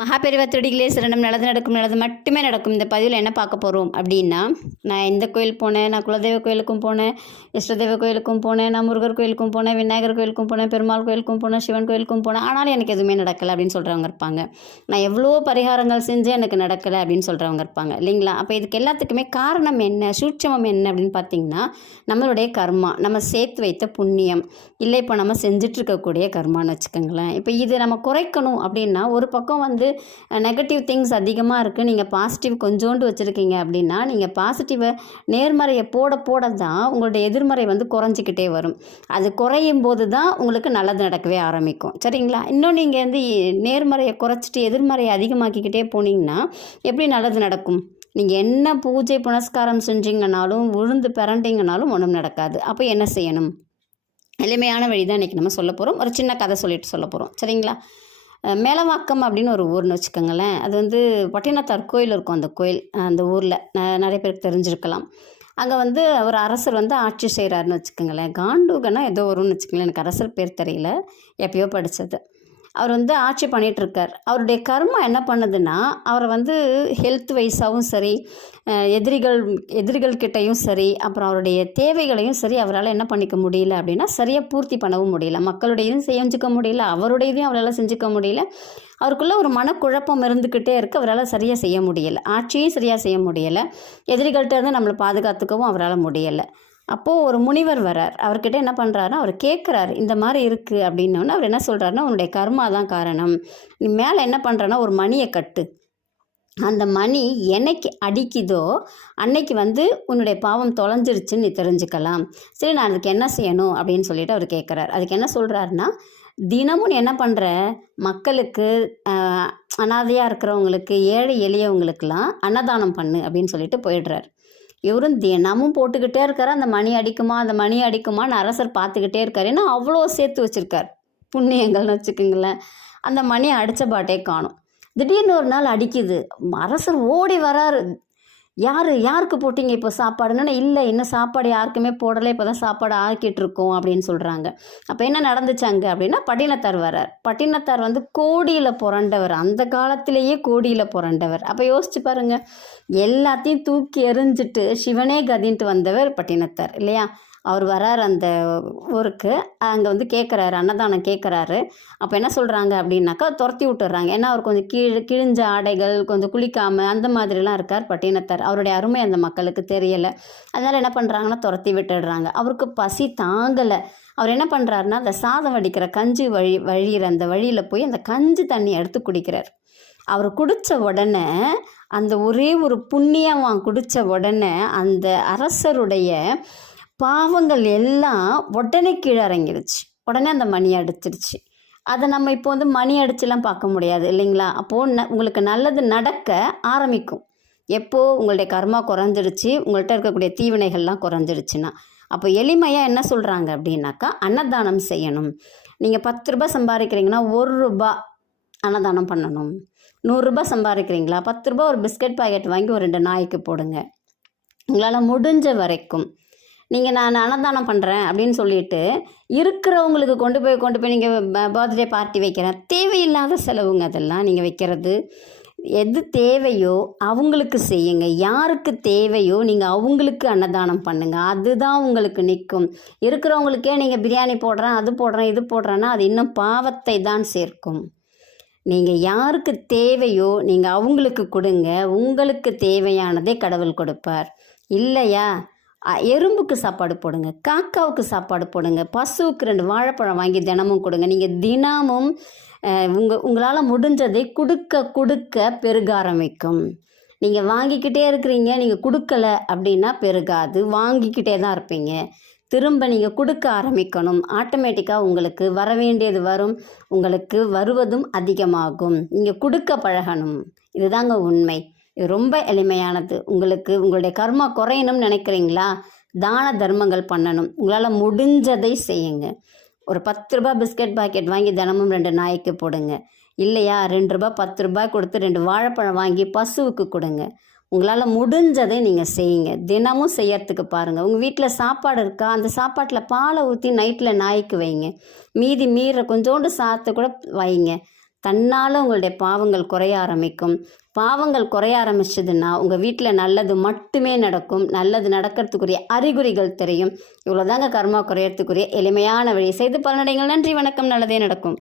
மகாபெரிவா திருடிகளே சரணம். நல்லது நடக்கும், நல்லது மட்டுமே நடக்கும். இந்த பதிவில் என்ன பார்க்க போகிறோம் அப்படின்னா, நான் எந்த கோயில் போனேன், நான் குலதெய்வ கோயிலுக்கும் போனேன், இஷ்டதெய்வ கோயிலுக்கும் போனேன், நான் முருகர் கோயிலுக்கும் போனேன், விநாயகர் கோயிலுக்கும் போனேன், பெருமாள் கோயிலுக்கும் போனேன், சிவன் கோயிலுக்கும் போனேன், ஆனாலும் எனக்கு எதுவுமே நடக்கலை அப்படின்னு சொல்கிறவங்க இருப்பாங்க. நான் எவ்வளோ பரிகாரங்கள் செஞ்சு எனக்கு நடக்கலை அப்படின்னு சொல்கிறவங்க இருப்பாங்க இல்லைங்களா? அப்போ இதுக்கு எல்லாத்துக்குமே காரணம் என்ன, சூட்சமம் என்ன அப்படின்னு பார்த்தீங்கன்னா, நம்மளுடைய கர்மா, நம்ம சேர்த்து வைத்த புண்ணியம், இல்லை இப்போ நம்ம செஞ்சிட்ருக்கக்கூடிய கர்மான்னு வச்சுக்கோங்களேன். இப்போ இது நம்ம குறைக்கணும் அப்படின்னா, ஒரு பக்கம் நெகட்டிவ் திங்ஸ் அதிகமாக இருக்குது, நீங்கள் பாசிட்டிவ் கொஞ்சோண்டு வச்சுருக்கீங்க அப்படின்னா, நீங்கள் பாசிட்டிவை நேர்மறையை போட போட தான் உங்களுடைய எதிர்மறை குறைஞ்சிக்கிட்டே வரும். அது குறையும் போது தான் உங்களுக்கு நல்லது நடக்கவே ஆரம்பிக்கும். சரிங்களா? இன்னும் நீங்கள் நேர்மறையை குறைச்சிட்டு எதிர்மறையை அதிகமாக்கிக்கிட்டே போனீங்கன்னா எப்படி நல்லது நடக்கும்? நீங்கள் என்ன பூஜை புனஸ்காரம் செஞ்சீங்கன்னாலும் உழுந்து பிறண்டிங்கனாலும் ஒன்றும் நடக்காது. அப்போ என்ன செய்யணும்? எளிமையான வழி தான் இன்றைக்கி நம்ம சொல்ல போகிறோம். ஒரு சின்ன கதை சொல்லிட்டு சொல்ல போகிறோம். சரிங்களா? மேலவாக்கம் அப்படின்னு ஒரு ஊர்னு வச்சுக்கோங்களேன். அது பட்டினத்தார் கோயில் இருக்கும். அந்த கோயில் அந்த ஊரில் நிறைய பேருக்கு தெரிஞ்சிருக்கலாம். அங்கே ஒரு அரசர் ஆட்சி செய்கிறாருன்னு வச்சுக்கோங்களேன். காண்டூகனா ஏதோ வரும்னு வச்சுக்கோங்களேன், எனக்கு அரசர் பேர் தெரியல, எப்பயோ படித்தது. அவர் ஆட்சி பண்ணிகிட்ருக்கார். அவருடைய கர்மா என்ன பண்ணுதுன்னா, அவரை ஹெல்த் வைஸாகவும் சரி, எதிரிகள் கிட்டையும் சரி, அப்புறம் அவருடைய தேவைகளையும் சரி அவரால் என்ன பண்ணிக்க முடியல அப்படின்னா, சரியாக பூர்த்தி பண்ணவும் முடியல. மக்களுடையதும் செஞ்சுக்க முடியல, அவருடையதையும் அவரால் செஞ்சுக்க முடியல. அவருக்குள்ளே ஒரு மனக்குழப்பம் இருந்துக்கிட்டே இருக்குது. அவரால் சரியாக செய்ய முடியலை, ஆட்சியும் சரியாக செய்ய முடியலை, எதிரிகள்கிட்ட இருந்து நம்மளை பாதுகாத்துக்கவும் அவரால் முடியலை. அப்போது ஒரு முனிவர் வரார். அவர்கிட்ட என்ன பண்ணுறாருன்னா, அவர் கேட்குறாரு, இந்த மாதிரி இருக்குது அப்படின்னோடனே அவர் என்ன சொல்கிறாருன்னா, உன்னுடைய கர்மா தான் காரணம். நீ மேலே என்ன பண்ணுறன்னா, ஒரு மணியை கட்டு. அந்த மணி என்னைக்கு அடிக்குதோ அன்னைக்கு உன்னுடைய பாவம் தொலைஞ்சிருச்சுன்னு நீ தெரிஞ்சுக்கலாம். சரி, நான் அதுக்கு என்ன செய்யணும் அப்படின்னு சொல்லிட்டு அவர் கேட்குறாரு. அதுக்கு என்ன சொல்கிறாருன்னா, தினமும் நீ என்ன பண்ணுற, மக்களுக்கு அனாதையாக இருக்கிறவங்களுக்கு, ஏழை எளியவங்களுக்கெல்லாம் அன்னதானம் பண்ணு அப்படின்னு சொல்லிட்டு போயிடுறார். இவரும் தினமும் போட்டுக்கிட்டே இருக்கார். அந்த மணி அடிக்குமான்னு அரசர் பார்த்துக்கிட்டே இருக்கார். ஏன்னா அவ்வளோ சேர்த்து வச்சுருக்கார் புண்ணியங்கள்னு வச்சுக்கோங்களேன். அந்த மணி அடித்த பாட்டே காணும். திடீர்னு ஒரு நாள் அடிக்குது. அரசர் ஓடி வராரு. யாருக்கு போட்டிங்க இப்போ சாப்பாடுன்னு? இல்லை, இன்னும் சாப்பாடு யாருக்குமே போடலை, இப்போ தான் சாப்பாடு ஆக்கிட்டுருக்கோம் அப்படின்னு சொல்கிறாங்க. அப்போ என்ன நடந்துச்சாங்க அப்படின்னா, பட்டினத்தார் வரார். பட்டினத்தார் கோடியில் புரண்டவர், அந்த காலத்திலேயே கோடியில் புரண்டவர். அப்போ யோசிச்சு பாருங்கள், எல்லாத்தையும் தூக்கி எறிஞ்சிட்டு சிவனே கதின்ட்டு வந்தவர் பட்டினத்தார் இல்லையா? அவர் வரார் அந்த ஊருக்கு. அங்கே கேட்குறாரு, அன்னதானம் கேட்குறாரு. அப்போ என்ன சொல்கிறாங்க அப்படின்னாக்கா, துரத்தி விட்டுறாங்க. ஏன்னா அவர் கொஞ்சம் கிழிஞ்ச ஆடைகள், கொஞ்சம் குளிக்காமல் அந்த மாதிரிலாம் இருக்கார் பட்டினத்தார். அவருடைய அருமை அந்த மக்களுக்கு தெரியலை. அதனால் என்ன பண்ணுறாங்கன்னா, துரத்தி விட்டுடுறாங்க. அவருக்கு பசி தாங்கலை. அவர் என்ன பண்ணுறாருன்னா, அந்த சாதம் வடிக்கிற கஞ்சி வழிகிற அந்த வழியில் போய் அந்த கஞ்சி தண்ணி எடுத்து குடிக்கிறார். அவர் குடித்த உடனே, அந்த ஒரே ஒரு புண்ணியமாக குடித்த உடனே அந்த அரசருடைய பாவங்கள் எல்லாம் உடனே கீழே இறங்கிடுச்சு. உடனே அந்த மணி அடிச்சிருச்சு. அதை நம்ம இப்போ மணி அடிச்சுலாம் பார்க்க முடியாது இல்லைங்களா? அப்போது உங்களுக்கு நல்லது நடக்க ஆரம்பிக்கும். எப்போது உங்களுடைய கர்மா குறைஞ்சிடுச்சு, உங்கள்கிட்ட இருக்கக்கூடிய தீவினைகள்லாம் குறைஞ்சிடுச்சுன்னா. அப்போ எளிமையாக என்ன சொல்கிறாங்க அப்படின்னாக்கா, அன்னதானம் செய்யணும். நீங்கள் 10 ரூபாய் சம்பாதிக்கிறீங்கன்னா 1 ரூபா அன்னதானம் பண்ணணும். 100 ரூபாய் சம்பாதிக்கிறீங்களா, 10 ரூபாய் ஒரு பிஸ்கட் பாக்கெட் வாங்கி ஒரு 2 நாய்க்கு போடுங்க. உங்களால் முடிஞ்ச வரைக்கும் நீங்கள் நான் அன்னதானம் பண்ணுறேன் அப்படின்னு சொல்லிட்டு இருக்கிறவங்களுக்கு கொண்டு போய் நீங்கள் பர்த்டே பார்ட்டி வைக்கிறேன், தேவையில்லாத செலவுங்க அதெல்லாம். நீங்கள் வைக்கிறது எது தேவையோ அவங்களுக்கு செய்யுங்க. யாருக்கு தேவையோ நீங்கள் அவங்களுக்கு அன்னதானம் பண்ணுங்கள். அதுதான் உங்களுக்கு நிற்கும். இருக்கிறவங்களுக்கே நீங்கள் பிரியாணி போடுறேன், அது போடுறேன், இது போடுறேன்னா அது இன்னும் பாவத்தை தான் சேர்க்கும். நீங்கள் யாருக்கு தேவையோ நீங்கள் அவங்களுக்கு கொடுங்க. உங்களுக்கு தேவையானதே கடவுள் கொடுப்பார். இல்லையா, எறும்புக்கு சாப்பாடு போடுங்க, காக்காவுக்கு சாப்பாடு போடுங்க, பசுவுக்கு 2 வாழைப்பழம் வாங்கி தினமும் கொடுங்க. நீங்கள் தினமும் உங்களால் முடிஞ்சதை கொடுக்க பெருக ஆரம்பிக்கும். நீங்கள் வாங்கிக்கிட்டே இருக்கிறீங்க, நீங்கள் கொடுக்கலை அப்படின்னா பெருகாது, வாங்கிக்கிட்டே தான் இருப்பீங்க. திரும்ப நீங்கள் கொடுக்க ஆரம்பிக்கணும். ஆட்டோமேட்டிக்காக உங்களுக்கு வர வேண்டியது வரும், உங்களுக்கு வருவதும் அதிகமாகும். நீங்கள் கொடுக்க பழகணும். இதுதாங்க உண்மை. இது ரொம்ப எளிமையானது. உங்களுடைய கர்மா குறையணும்னு நினைக்கிறீங்களா, தான தர்மங்கள் பண்ணணும். உங்களால் முடிஞ்சதை செய்யுங்க. ஒரு 10 ரூபாய் பிஸ்கட் பாக்கெட் வாங்கி தினமும் 2 நாய்க்கு போடுங்க. இல்லையா, 2 ரூபாய் 10 ரூபாய் கொடுத்து 2 வாழைப்பழம் வாங்கி பசுவுக்கு கொடுங்க. உங்களால் முடிஞ்சதை நீங்கள் செய்யுங்க. தினமும் செய்யறதுக்கு பாருங்கள். உங்கள் வீட்டில் சாப்பாடு இருக்கா, அந்த சாப்பாட்டில் பாலை ஊற்றி நைட்டில் நாய்க்கு வைங்க. மீற கொஞ்சோண்டு சாத்து கூட வைங்க. தன்னால் உங்களுடைய பாவங்கள் குறைய ஆரம்பிக்கும். பாவங்கள் குறைய ஆரம்பிச்சதுன்னா உங்கள் வீட்டில் நல்லது மட்டுமே நடக்கும். நல்லது நடக்கிறதுக்குரிய அறிகுறிகள் தெரியும். இவ்வளோதாங்க கர்மா குறையறதுக்குரிய எளிமையான வழி. செய்து பலனடைங்கள். நன்றி, வணக்கம். நல்லதே நடக்கும்.